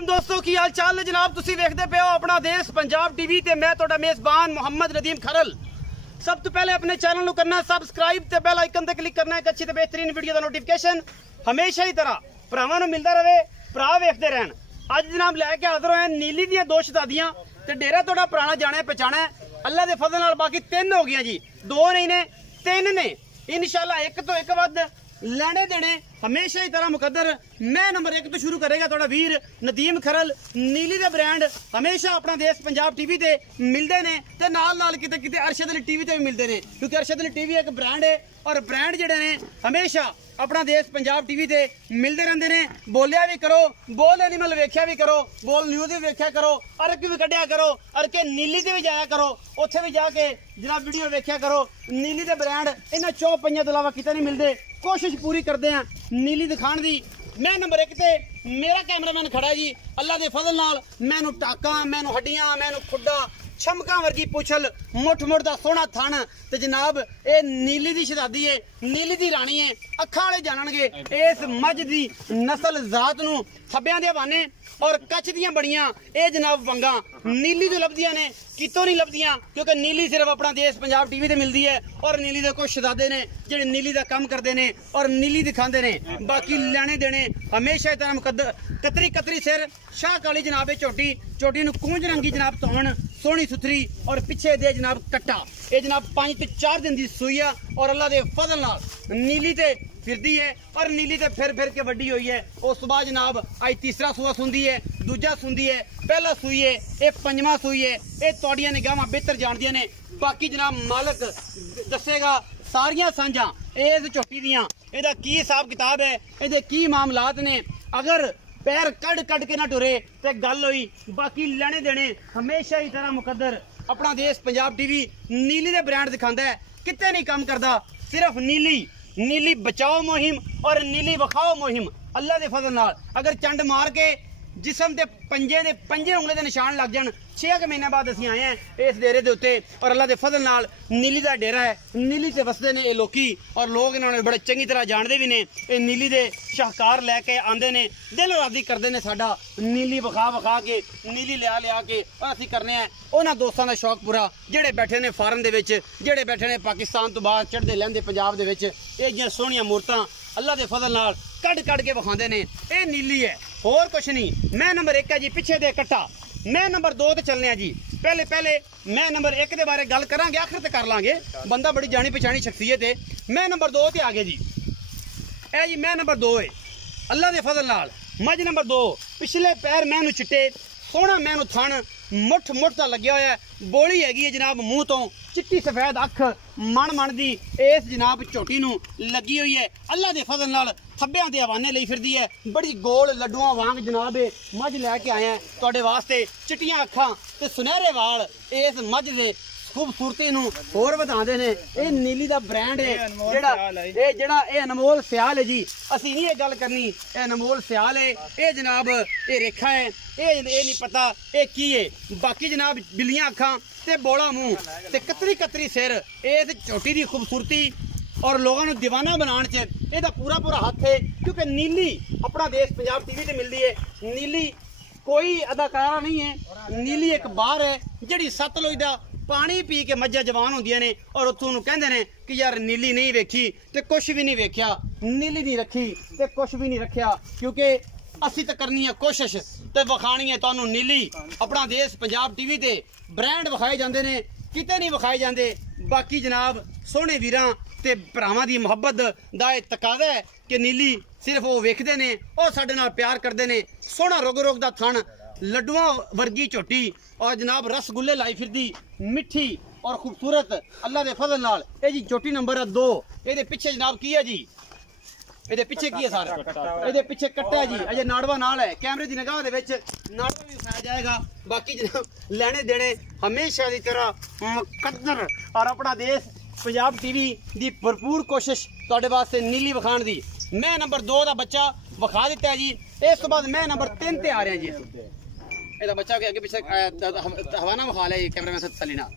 वालेकुम दोस्तों की हाल चाल है जनाब। तुसी वेखदे पे हो अपना देश पंजाब टीवी ते मैं तुहाडा मेजबान मोहम्मद नदीम खरल। सब तो पहले अपने चैनल को करना सबसक्राइब ते बेल आइकन ते क्लिक करना एक अच्छी ते बेहतरीन वीडियो का नोटिफिकेशन हमेशा ही तरह भरावां नूं मिलदा रहे, भरा वेखदे रहन। अज जनाब लैके हाजिर होए नीली दियां दो शतादियां ते डेरा तुहाडा पुराना जाने पहचाना है अल्लाह दे फजल नाल। बाकी तीन हो गई जी, दो नहीं ने तीन ने इंशाल्लाह, एक तो एक वध लेने देने हमेशा ही तरह मुकद्दर। मैं नंबर एक तो शुरू करेगा थोड़ा वीर नदीम खरल। नीली दे ब्रांड हमेशा अपना देश पंजाब टीवी ते मिलते ने ते नाल नाल किते किते अरशद अली टीवी ते भी मिलते ने, क्योंकि अरशद अली टीवी एक ब्रांड है और ब्रांड जेडे ने हमेशा अपना देश पंजाब टीवी ते मिलते रहंदे ने। बोलिया भी करो, बोल एनिमल वेख्या भी करो, बोल न्यूज़ भी वेख्या करो, अर्क भी कढ़िया करो, अर्के नीली ते भी जाया करो, उत्थे भी जाके जनाब वीडियो वेख्या करो। नीली दे ब्रांड इन्हां चौपाइयां तो इलावा किते नहीं मिलते। कोशिश पूरी करते हैं नीली दिखाने की। मैं नंबर एक ते मेरा कैमरामैन खड़ा जी, अल्लाह के फजल नाल मैनू टाका, मैनू हड्डियां, मैनू खुड्डा, छमका वर्गी पुछल, मुठ मुठ दा सोहना थन ते जनाब ये नीली दी शहजादी है, नीली दी रानी है। अखां वाले जानणगे इस मझ दी नस्ल जात नू थब्बियां दे हवाने और कच्छ दियां बड़ियां ये जनाब वंगा नीली तो लभदियां ने, कितों नहीं लभदियां, क्योंकि नीली सिर्फ अपना देश पंजाब टीवी ते मिलदी है। और नीली दे कुछ शहजादे ने जेडे नीली दा काम करदे ने और नीली दिखांदे ने। बाकी लेने देने हमेशा तरह मुकद्दर। कतरी कतरी सिर शाह काली जनाब झोटी, झोटी नू कूंज रंगी जनाब तोहन सोहनी सुथरी और पिछे दे जनाब कट्टा। ये जनाब 5 ते 4 दिन की सूई है और अल्लाह के फजल नाल नीली ते फिरदी है और नीली ते फिर के वड्डी हुई है। उस बाद जनाब आज तीसरा सूआ सुंदी है, दूजा सुंदी है, पहला सूई है, ये पंजवां सूई है। ये तुहाडियां निगाहां बेहतर जानदियां ने। बाकी जनाब मालक दसेगा सारियां सांझां इस झोटी दियां, इहदा की हिसाब किताब है, इहदे की मामलात ने। अगर पैर कड़ के ना टुरे ते गल हुई। बाकी लेने देने हमेशा ही तरह मुकद्दर। अपना देश पंजाब टीवी नीली दे ब्रांड दिखांदा है, किते नहीं काम करदा, सिर्फ नीली। नीली बचाओ मुहिम और नीली विखाओ मुहिम अल्लाह दे फजल नाल। अगर चंड मार के जिसम के पंजे उंगले के निशान लग जान, 6 महीने बाद असीं आए हैं इस डेरे के उत्ते और अल्लाह के फजल नाल नीली का डेरा है। नीली से वसदे ने ये लोकी और लोग इन्होंने बड़े चंगी तरह जानते भी ने। ये नीली के शाहकार लैके आंदे ने, दिल राजी करते हैं साडा नीली विखा के, नीली लिया के और असीं करने हैं उन्होंने दोस्तों का शौक पूरा जेडे बैठे ने फॉरन दे विच, जेडे बैठे ने पाकिस्तान तो बाहर चढ़ते लहंदे पंजाब दे विच। ये जिहियां सोहणियां मूरतां अल्लाह के फजल नाल कड़ के विखांदे ने। ये नीली है, होर कुछ नहीं। मैं नंबर एक है जी, पिछे दे कट्टा। मैं नंबर 2 ते चलने जी। पहले मैं नंबर 1 के बारे गल करांगे, आखिर ते कर लांगे, बंदा बड़ी जानी पछानी शख्सियत है। मैं नंबर 2 ते आ गए जी। ए जी मैं नंबर 2 है अल्लाह के फजल नाल। मझ नंबर 2 पिछले पैर मैनू चिट्टे, सोहना मैनू थन मुठ का लग्या होया, बोली हैगी है जनाब मूँह तो, चिट्टी सफेद अख मन दी इस जनाब झोटी नू लगी हुई है। अल्लाह के फजल नाल थब्बियां दे हवाने लई फिरदी है, बड़ी गोल लड्डुआं वांग जनाब मझ लैके आए हैं तुहाडे वास्ते। चिट्टियां अखां ते सुनहरे वाल इस मझ दे खूबसूरती नू होर वधांदे ने। ये नीली दा ब्रांड है जेड़ा अनमोल सियाल है जी। असीं नहीं ये गल करनी, ये अनमोल सियाल है, ये जनाब ये रेखा है, ये नहीं पता ये की है। बाकी जनाब बिल्लियां अखां ते बोला मुंह ते कतरी सिर इस झोटी दी खूबसूरती और लोगों को दीवाना बनाने च ਇਹਦਾ पूरा हथ है, क्योंकि नीली अपना देश पंजाब टीवी ते मिलती है। नीली कोई अदाकारा नहीं है, नीली एक बार है जिहड़ी सतलुज दा पानी पी के मज्झां जवान होंदियां ने और उत्थों कहंदे ने कि यार नीली नहीं वेखी ते कुछ भी नहीं वेख्या, नीली नहीं रखी ते कुछ भी नहीं रखिया। क्योंकि असीं तो करनी है कोशिश ते विखानी है तुहानूं नीली। अपना देश पंजाब टीवी ते ब्रांड विखाए जांदे ने, किते नहीं विखाए जांदे। बाकी जनाब सोहणे वीरां ते भरावां दी मुहब्बत दा इह तकाज़ा है कि नीली सिर्फ वो वेखदे ने और साडे नाल प्यार करदे ने। सोहना रोग दा थण, लड्डुआं वर्गी झोटी और जनाब रसगुल्ले लाई फिरदी, मिठी और खूबसूरत अल्लाह के फजल नाल। ये जी झोटी नंबर 2। ये पिछे जनाब की है जी, ये पिछे की है सारा, ये पिछे कट्टा जी। अजे नाड़वा नाल है, कैमरे की निगाह दे विच नाड़वा भी दिखाया जाएगा। बाकी जनाब लेने देने हमेशा की तरह मुकद्दर और अपना देश पंजाब टीवी की भरपूर कोशिश तुहाडे वास्ते नीली विखाण दी। मैं नंबर 2 का बच्चा विखा दिता है जी। इस तो बाद मैं नंबर 3 ते आ रहा जी। ਇਹਦਾ ਬੱਚਾ के अगे पिछे हवाना विखा लिया कैमरामैन तसली नाल।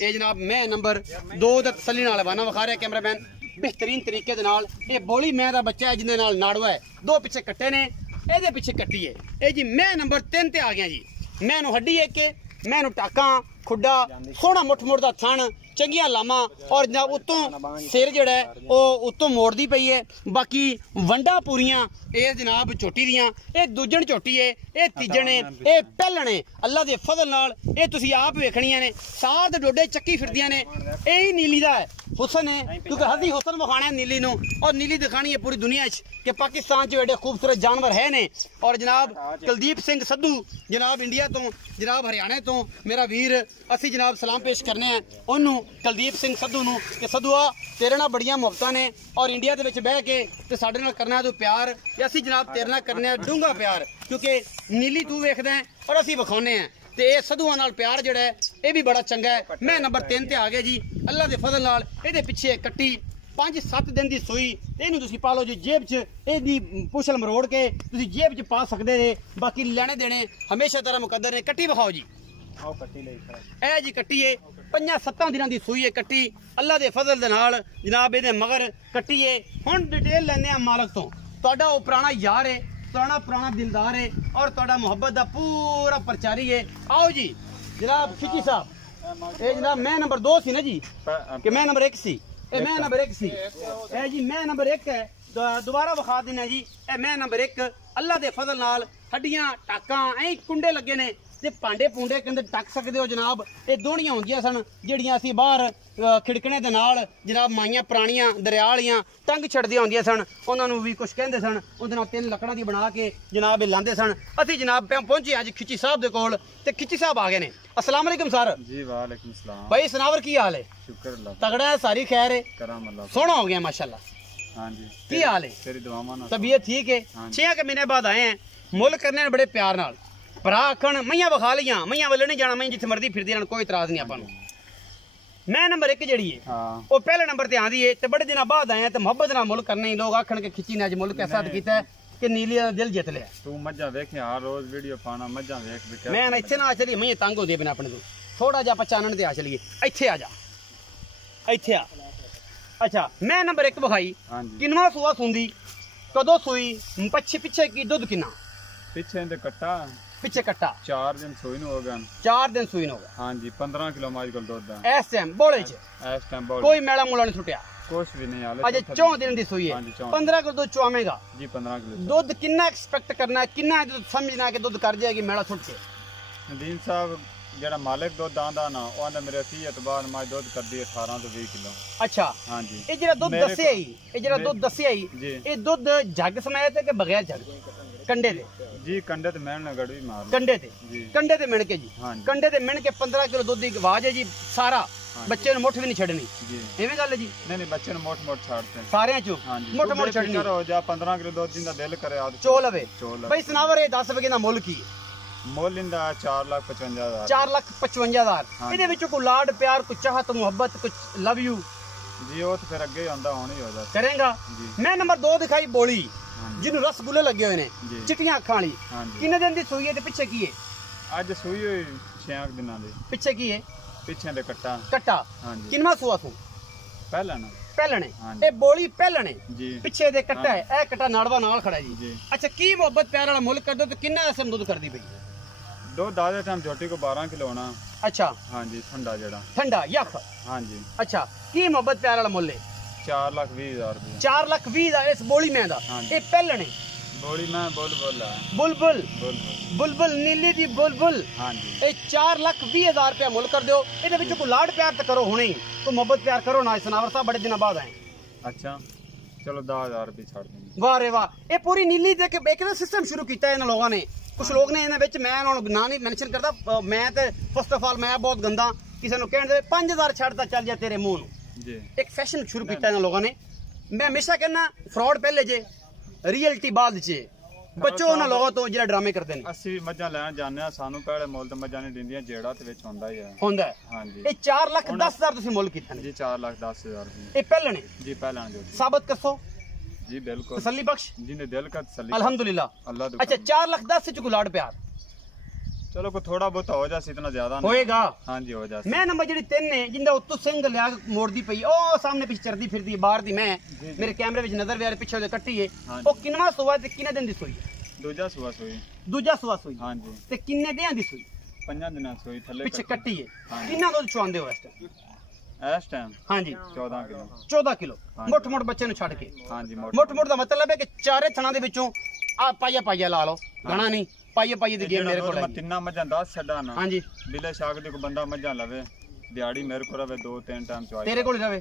ये जनाब मैं नंबर 2 का तसली नाल हवाना विखा रहा कैमरामैन बेहतरीन तरीके दे नाल। ये बोली मैं दा बच्चा है जिंदे नाल नाड़वा है, 2 पिछे कट्टे ने ਇਹਦੇ ਪਿੱਛੇ ਕੱਟੀ ਹੈ ਇਹ ਜੀ ਮੈਂ ਨੰਬਰ 3 ਤੇ ਆ ਗਿਆ ਜੀ ਮੈਂ ਨੂੰ ਹੱਡੀ ਇੱਕ मैं टाका खुडा सोहना मुठ मुठ का थन चंगिया लामा और जनाब उत्तों सिर जड़ा है उत्तों मोड़ती पई है बाकी वंडा पूरियां ये जनाब झोटी दियां ये दूजन झोटी है ये तीजन है ये पहलण है अल्लाह के फजल नाल ये तुसीं आप वेखणियां ने साथ डोडे चक्की फिरदियां ने यही नीली दा है हुसन है क्योंकि हदी हुसन विखाना है नीली नूं और नीली दिखानी है पूरी दुनिया कि पाकिस्तान च एडे खूबसूरत जानवर है ने और जनाब कुलदीप सिंह सद्धू जनाब इंडिया तो जनाब हरियाणा तो मेरा वीर असी जनाब सलाम पेश करने हैं उन्होंने कुलदीप सिंह सद्धू नूं कि सद्धूआ तेरे नाल बड़ियां मुहब्बतां ने और इंडिया दे विच बह के ते साडे नाल करना तू प्यार ते असी जनाब तेरे नाल करने डूंगा प्यार क्योंकि नीली तू वेखदा है और असी विखाउने हैं ते ये सद्धूआं नाल प्यार जिहड़ा है ये भी बड़ा चंगा है मैं नंबर 3 ते आ गया जी अल्लाह दे फजल नाल इहदे पिछे कट्टी 5-7 दिन की सूई इहनूं तुसीं पा लो जी जेब च इहदी पुछल मरोड़ के तुसीं जेब च पा सकदे जे बाकी लेने देने हमेशा तेरा मुकद्दर ने कट्टी विखाओ जी आओ कट्टी ले ए जी कट्टी है 5-7 दिनां दी सूई है कट्टी अल्लाह दे फजल दे नाल जनाब इहदे मगर कट्टी है हुण डिटेल लैने आ मालक तो तुहाडा ओह पुराना यार है पुराना दिलदार है और तुहाडा मुहब्बत दा पूरा प्रचारी है आओ जी जनाब खिची साहब ए जनाब मैं नंबर 2 सी ना जी कि मैं नंबर 1 सी ए मैं नंबर 1 सी ए जी मैं नंबर 1 है दोबारा विखा देना जी ए मैं नंबर 1 अल्लाह दे फजल नाल हड्डियां टाकां ऐ कुंडे लगे ने ते भांडे पूंडे कहंदे टक सकदे हो जनाब ये दोहणियां होंदियां सन जिहड़ियां असीं बाहर खिड़कणे दे नाल जनाब माइयां पुराणियां दरिया वालियां टंग छड़दियां होंदियां सन उन्हां नूं भी कुछ कहंदे सन उहदे नाल 3 लकड़ां दी बना के जनाब लांदे सन असीं जनाब पहुंचे अज खिची साहब दे कोल ते खिची साहब आ गए ने अस्सलाम वालेकुम सर जी वालेकुम सलाम भाई सनावर की हाल है शुक्र अल्लाह तगड़ा है सारी खैर है करम अल्लाह सोहना हो गया माशाल्लाह हां जी की हाल है तेरी दुआवां नाल तबीयत ठीक है 6 महीने बाद आए हैं मुल करने बड़े प्यार नाल भरा आखन मईयां विखा लियां मईयां वाले नहीं जाना मई जिथे मर्जी फिरदी रहन कोई इतराज नहीं आपां नूं मैं नंबर 1 जड़ी है वो पहले नंबर ते आंदी है ते बड़े दिनों बाद आए ते मोहब्बत नाल मुल करने लोग आखन के खिची ने अज मुल कैसा कीता है कि नीली दा दिल जित लिया तू मज्जा वेखे हर रोज वीडियो पाना मज्जा वेख भी मैं इत्थे ना चली मई तंग होंदी बिना अपने तो थोड़ा जा पचानन ते आ चलिए इत्थे आ जा इत्थे आ अच्छा मैं नंबर 1 विखाई किनवा सुआ सुंदी कदों सुई पिछे की दुध किन्ना पिछे दे कट्टा पिछे कट्टा 4 दिन सुई नु हो गए 4 दिन सुई नु हो गए हां जी 15 किलो माज को दूध है इस टाइम बोले च इस टाइम बोले कोई मेला मुला नहीं छुटिया कुछ भी नहीं हाले अजे 4 दिन दी सुई है 15 किलो दूध चुआमेगा जी 15 किलो दूध कितना एक्सपेक्ट करना है कितना समझना कि दूध कर जाएगी मेला छुट के नदीम साहब जेड़ा मालिक दूध आंदा ना ओने मेरे 30 एतबार माज दूध कर दी 18 तो 20 किलो अच्छा हां जी ये जेड़ा दूध दस्सिया ही ये जेड़ा दूध दस्सिया ही ये दूध जग समेत है कि बगैर जग कंडे दे जी कंडे ते मेण गड़ भी मार कंडे ते मिण के जी कंडे ते मिण के 15 किलो दूध दी आवाज है जी सारा बच्चे ने मुठ भी नहीं छड़नी जी एवें गल है जी नहीं बच्चे ने मोट छाड़ते सारे चो मोट छड़नी करो जा 15 किलो दूध जिंदा दिल करे आ चो लवे भाई सनावर ये 10 वगे दा मुल की मुल इंदा 4,55,000 4,55,000 इहदे विच कोई लाड प्यार कोई चाहत मुहब्बत कुछ लव यू जी वो तो फिर अगे आंदा होना ही हो जाता करेगा मैं नंबर 2 दिखाई बोली जिन्हों रसगुल्ले लगे हुए ने चिट्टियां अखां वाली किन्ने दिन दी सूई है ते पिछे की है आज सूई हुई 6 दिनां दी पिछे की है पिछे दे कट्टा हां जी किनवा सुआ सू पहलने ए बोली पहलने जी पिछे दे कट्टा है ए कट्टा नाड़वा नाल खड़ा है जी अच्छा की मोहब्बत प्यार वाला मुल कर दो तो कितना असम दूध कर दी भई दो दादे टाइम छोटी को 12 किलो होना अच्छा हां जी ठंडा यख हां जी अच्छा की मोहब्बत प्यार वाला मुल है 4,20,000 रुपए 4,20,000 इस बोली में दा ए पहलने बोली में बुलबुल नीली दी बुलबुल हां जी ए 4,20,000 रुपया मुल कर दो इहदे विच कोई लाड प्यार तो करो हुणे कोई मोहब्बत प्यार करो ना सनावर साहब बड़े दिनों बाद आए अच्छा चलो 10,000 रुपए छाड़ देंगे वाह रे वाह ए पूरी नीली दे के एक सिस्टम शुरू कीता है इन लोगों ने कुछ लोग ने इन्हां विच मैं हुण ना नहीं मेंशन करदा मैं ते फर्स्ट ऑफ ऑल मैं बहुत गंदा किसी नु कहण दे 5,000 छाड़ता चल जा तेरे मुंह नु जी एक फैशन शुरू कीता इन लोगों ने मैं हमेशा कहना फ्रॉड पहले जे रियलिटी बाद चे बच्चों उन्हां लोगों तो जेड़ा ड्रामे करदे ने ਅਸੀਂ ਵੀ ਮੱਝਾਂ ਲੈਣ ਜਾਂਦੇ ਆ ਸਾਨੂੰ ਪਹਿਲੇ ਮੁੱਲ ਤੇ ਮੱਝਾਂ ਨਹੀਂ ਦਿੰਦੀਆਂ ਜਿਹੜਾ ਤੇ ਵਿੱਚ ਹੁੰਦਾ ਹੀ ਹੈ ਹਾਂਜੀ ਇਹ 4,10,000 ਤੁਸੀਂ ਮੁੱਲ ਕੀਤਾ ਨੇ ਜੀ 4,10,000 ਰੁਪਏ ਇਹ ਪਹਿਲਣੇ ਜੀ ਪਹਿਲਾਂ ਜੋ ਸਾਬਤ कसो जी बिल्कुल तसल्ली बख्श जी ने दिल का तसल्ली अल्हम्दुलिल्लाह अल्लाह अच्छा 4,10,000 से कोई लाड प्यार चलो को थोड़ा बहुत हो जाए इतना ज्यादा होएगा हां जी हो जाए मैं नंबर जेडी 3 ने जिंदा उत्तों सिंह लिया मोड़दी पई ओ सामने पीछे चरदी फिरदी बाहर दी मैं मेरे कैमरे विच नजर वे पीछे दे कट्टी है ओ किनवा सोवा ते किने दिन दी सोई ਦੂਜਾ ਸੂਆ ਸੂਈ। ਦੂਜਾ ਸੂਆ ਸੂਈ। ਹਾਂਜੀ। ਤੇ ਕਿੰਨੇ ਦਿਨਾਂ ਦੀ ਸੂਈ? 5 ਦਿਨਾਂ ਸੂਈ ਥੱਲੇ ਪਿੱਛੇ ਕੱਟੀ ਹੈ। ਹਾਂਜੀ। ਕਿੰਨਾ ਦੁੱਧ ਚੁਆਉਂਦੇ ਹੋ ਇਸ ਟਾਈਮ? ਇਸ ਟਾਈਮ ਹਾਂਜੀ 14 ਕਿਲੋ। 14 ਕਿਲੋ ਹਾਂਜੀ। ਮੋਟ ਮੋਟ ਬੱਚੇ ਨੂੰ ਛੱਡ ਕੇ। ਹਾਂਜੀ ਮੋਟ ਮੋਟ ਦਾ ਮਤਲਬ ਹੈ ਕਿ ਚਾਰੇ ਥਣਾ ਦੇ ਵਿੱਚੋਂ ਆ ਪਾਈਆ ਪਾਈਆ ਲਾ ਲਓ, ਗਣਾ ਨਹੀਂ ਪਾਈਆ ਪਾਈਆ ਦੀ ਗੇਮ ਮੇਰੇ ਕੋਲ ਹੈ। ਤਿੰਨਾਂ ਮੱਝਾਂ 10 ਛੱਡਾ ਨਾ। ਹਾਂਜੀ। ਬਿਲੇ ਸ਼ਾਗ ਦੇ ਕੋ ਬੰਦਾ ਮੱਝਾਂ ਲਵੇ ਦਿਹਾੜੀ ਮੇਰੇ ਕੋਲ ਰਵੇ 2-3 ਟਾਈਮ ਚੁਆਈ। ਤੇਰੇ ਕੋਲ ਰਵੇ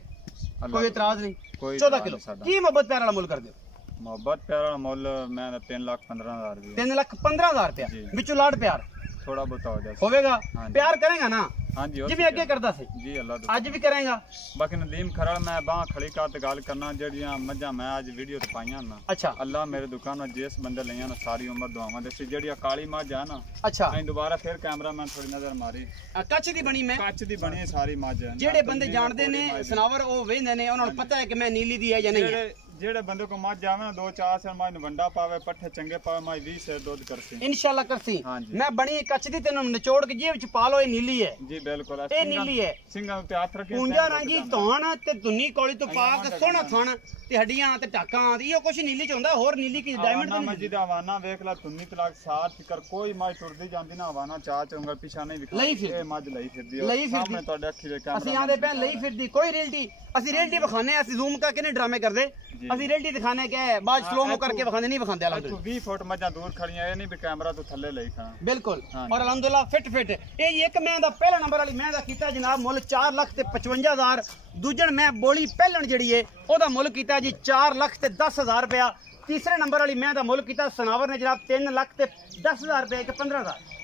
ਕੋਈ ਇਤਰਾਜ਼ ਨਹੀਂ। ਕੋਈ 14 ਕਿਲੋ ਕੀ ਮੁਹੱਬਤ ਪਿਆਰ ਵਾਲਾ ਮੁੱਲ ਕਰਦੇ ਹੋ? ਮੁਹੱਬਤ ਪਿਆਰ ਵਾਲਾ ਮੁੱਲ ਮੈਂ 3,15,000 ਦੀ। 3,15,000 ਰੁਪਇਆ ਵਿੱਚੋਂ ਲਾਡ ਪਿਆਰ ਥੋੜਾ ਬਹੁਤਾ ਹੋ ਜਾਏ ਹੋਵੇਗਾ। ਹਾਂਜੀ। ਪਿਆਰ ਕਰੇਗਾ ਨਾ? ਹਾਂਜੀ ਜਿਵੇਂ ਅੱਗੇ ਕਰਦਾ ਸੀ ਜੀ ਅੱਲਾ ਅੱਜ ਵੀ ਕਰੇਗਾ। ਬਾਕੀ ਨਦੀਮ ਖਰੜ ਮੈਂ ਬਾਹ ਖੜੀ ਕਰ ਤੇ ਗੱਲ ਕਰਨਾ ਜਿਹੜੀਆਂ ਮੱਝਾਂ ਮੈਂ ਅੱਜ ਵੀਡੀਓ ਤੇ ਪਾਈਆਂ ਨਾ। ਅੱਛਾ। ਅੱਲਾ ਮੇਰੇ ਦੁਕਾਨ ਨਾਲ ਜਿਸ ਬੰਦੇ ਲਈਆਂ ਨਾ ਸਾਰੀ ਉਮਰ ਦੁਆਵਾਂ ਦੇ ਸੀ। ਜਿਹੜੀ ਕਾਲੀ ਮੱਝ ਆ ਨਾ। ਅੱਛਾ। ਅਸੀਂ ਦੁਬਾਰਾ ਫਿਰ ਕੈਮਰਾਮੈਨ ਥੋੜੀ ਨਜ਼ਰ ਮਾਰੀ ਕੱਚ ਦੀ ਬਣੀ ਮੈਂ ਕੱਚ ਦੀ ਬਣੀ ਸਾਰੀ ਮੱਝ। ਜਿਹੜੇ ਬੰਦੇ ਜਾਣਦੇ ਨੇ ਸਨਾਵਰ ਉਹ ਵੇਖਦੇ ਨੇ ਉਹਨਾਂ ਨੂੰ ਪਤਾ ਹੈ ਕਿ ਮੈਂ ਨੀਲੀ ਦੀ ਹੈ ਜਾਂ ਨਹੀਂ ਹੈ। ਜਿਹੜੇ ਬੰਦੇ ਕੋ ਮੱਝ ਆਵੇ ਨਾ 2-4 ਸਿਰ ਮੱਝ ਨੂੰ ਵੰਡਾ ਪਾਵੇ ਪੱਠੇ ਚੰਗੇ ਪਾਵੇ ਮੱਝ 20 ਸਿਰ ਦੁੱਧ ਕਰਸੀ ਇਨਸ਼ਾਅੱਲਾ ਕਰਸੀ। ਹਾਂਜੀ। ਮੈਂ ਬਣੀ ਕੱਚ ਦੀ ਤੈਨੂੰ ਨਿਚੋੜ ਕੇ ਜੇ ਵਿੱਚ ਪਾ ਲੋ ਇਹ ਨੀਲੀ ਹੈ। ਜੀ ਬਿਲਕੁਲ ਇਹ ਨੀਲੀ ਹੈ। ਸਿੰਘਾਂ ਉੱਤੇ ਹੱਥ ਰੱਖੇ ਪੂੰਜਾ ਰੰਗੀ ਧੌਣ ਤੇ ਦੁੰਨੀ ਕੋਲੀ ਤੋਂ ਪਾ ਕੇ ਸੋਹਣਾ ਥਣ ਤੇ ਹੱਡੀਆਂ ਤੇ ਟਾਕਾਂ ਇਹ ਕੁਛ ਨੀਲੀ ਚ ਹੁੰਦਾ। ਹੋਰ ਨੀਲੀ ਕੀ ਡਾਇਮੰਡ ਨਾ ਮੱਝ ਦਾ ਹਵਾਨਾ ਵੇਖ ਲੈ ਤੁੰਨੀ ਤਲਾਕ ਸਾਥ ਕਰ ਕੋਈ ਮੱਝ ਟੁਰਦੀ ਜਾਂਦੀ ਨਾ ਹਵਾਨਾ ਚਾਹ ਚੰਗਲ ਪਿਛਾ ਨਹੀਂ ਵਿਖਾ। ਇਹ ਮੱਝ ਲਈ ਫਿਰਦੀ ਹੈ ਸਾਹਮਣੇ ਤੁਹਾਡੇ ਅੱਖੀ ਦੇ ਕੈਮਰਾ। ਅਸੀਂ ਆਂਦੇ ਪੈ ਲਈ ਫਿਰਦੀ ਕੋਈ ਰੀਅਲਟੀ ਅਸੀਂ ਰੀਅਲਟੀ ਵਿਖਾਣੇ ਅਸੀਂ ਜ਼ੂਮ ਕਰਕੇ ਨਹੀਂ ਡਰਾਮੇ ਕਰਦੇ। ਅਸੀਂ ਰੀਅਲਟੀ ਦਿਖਾਣੇ ਕਿ ਹੈ ਬਾਅਦ ਸਲੋਮੋ ਕਰਕੇ ਵਿਖਾਣੇ ਨਹੀਂ ਵਿਖਾਉਂਦੇ। ਅਲਹਮਦੁਲਿਲਾ 20 ਫੁੱਟ ਮੱਝਾਂ ਦੂਰ ਖੜੀਆਂ ਇਹ ਨਹੀਂ ਵੀ ਕੈਮਰਾ ਤੋਂ ਥੱਲੇ ਲਈ ਖਾਂ। ਬਿਲਕੁਲ ਔਰ ਅਲਹਮਦੁਲਿਲਾ ਫਿਟ ਇਹ ਇੱਕ ਮੈਂ ਦਾ ਪਹਿਲਾ ਨੰਬਰ ਵਾਲੀ ਮੈਂ ਦਾ ਕੀਤਾ ਜਨਾਬ ਮੁੱਲ 4,55,000। ਦੂਜਣ ਮੈਂ ਬੋਲੀ ਪਹਿਲਣ ਜਿਹੜੀ ਏ ਉਹਦਾ ਮੁੱਲ ਕੀਤਾ ਜੀ 4,10,000 ਰੁਪਇਆ। ਤੀਸਰੇ ਨੰਬਰ ਵਾਲੀ ਮੈਂ ਦਾ ਮੁੱਲ ਕੀਤਾ ਸਨਾਵਰ ਨੇ ਜਨਾਬ 3,10,000 ਰੁਪਏ ਕਿ 15,000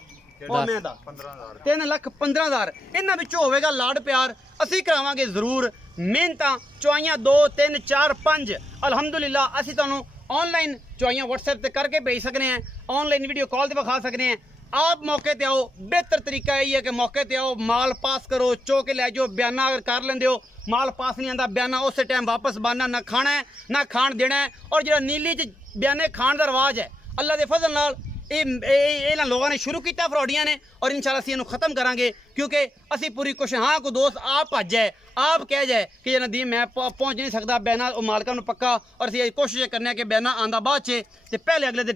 ਉਹ ਮੈਂ ਦਾ 3,15,000। ਇਹਨਾਂ ਵਿੱਚੋਂ ਹੋਵੇਗਾ ਲਾਡ ਪਿਆਰ ਅਸੀਂ ਕਰਾਵਾਂਗੇ ਜ਼ਰੂਰ। ਮਿਹਨਤਾਂ ਚੁਆਈਆਂ 2 3 4 5 ਅਲਹਮਦੁਲਿਲਾ ਅਸੀਂ ਤੁਹਾਨੂੰ ऑनलाइन चुआइयां व्हाट्सएप पे करके भेज सकते हैं। ऑनलाइन वीडियो कॉल पे विखा सकते हैं। आप मौके पे आओ। बेहतर तरीका यही है कि मौके पे आओ माल पास करो चो के ले जाओ। बयाना अगर कर लेंदे हो माल पास नहीं आता बयाना उस टाइम वापस बाना ना खाना है ना खाण देना है। और जो नीली च बयाने खाण का रिवाज है अल्लाह के फजल नाल ਇਹਨਾਂ ਲੋਕਾਂ ਨੇ ਸ਼ੁਰੂ ਕੀਤਾ ਫਰੋਡੀਆਂ ਨੇ ਔਰ ਇਨਸ਼ਾਅੱਲਾ ਅਸੀਂ ਇਹਨੂੰ ਖਤਮ ਕਰਾਂਗੇ ਕਿਉਂਕਿ ਅਸੀਂ ਪੂਰੀ ਕੋਸ਼ਿਸ਼ ਹਾਂ ਕੋਈ ਦੋਸਤ ਆਪ ਭੱਜ ਜਾਏ ਆਪ ਕਹਿ ਜਾਏ ਕਿ ਜੇ ਨਦੀਮ ਮੈਂ ਪਹੁੰਚ ਨਹੀਂ ਸਕਦਾ ਬੈਨਾ ਉਹ ਮਾਲਕਾਂ ਨੂੰ ਪੱਕਾ ਔਰ ਅਸੀਂ ਕੋਸ਼ਿਸ਼ ਕਰਨੇ ਆ ਕਿ ਬੈਨਾ ਆਂਦਾ ਬਾਅਦ 'ਚ ਤੇ ਪਹਿਲੇ ਅਗਲੇ ਦੇ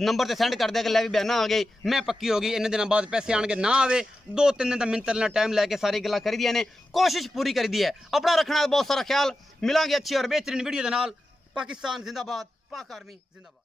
ਨੰਬਰ ਤੇ ਸੈਂਡ ਕਰ ਦਿਆ ਕਿ ਲੈ ਵੀ ਬੈਨਾ ਆ ਗਈ ਮੈਂ ਪੱਕੀ ਹੋ ਗਈ ਇੰਨੇ ਦਿਨਾਂ ਬਾਅਦ ਪੈਸੇ ਆਣਗੇ ਨਾ ਆਵੇ 2-3 ਦਿਨ ਦਾ ਮਿੰਟ ਨਾਲ ਟਾਈਮ ਲੈ ਕੇ ਸਾਰੀ ਗੱਲਾਂ ਕਰੀਦੀਆਂ ਨੇ ਕੋਸ਼ਿਸ਼ ਪੂਰੀ ਕਰੀਦੀ ਹੈ। ਆਪਣਾ ਰੱਖਣਾ ਬਹੁਤ ਸਾਰਾ ਖਿਆਲ। ਮਿਲਾਂਗੇ ਅੱਛੀ ਔਰ ਬਿਹਤਰੀਨ ਵੀਡੀਓ ਦੇ ਨਾਲ। ਪਾਕਿਸਤਾਨ ਜ਼ਿੰਦਾਬਾਦ। ਪਾਕ ਆਰਮੀ ਜ਼ਿੰਦਾਬਾਦ।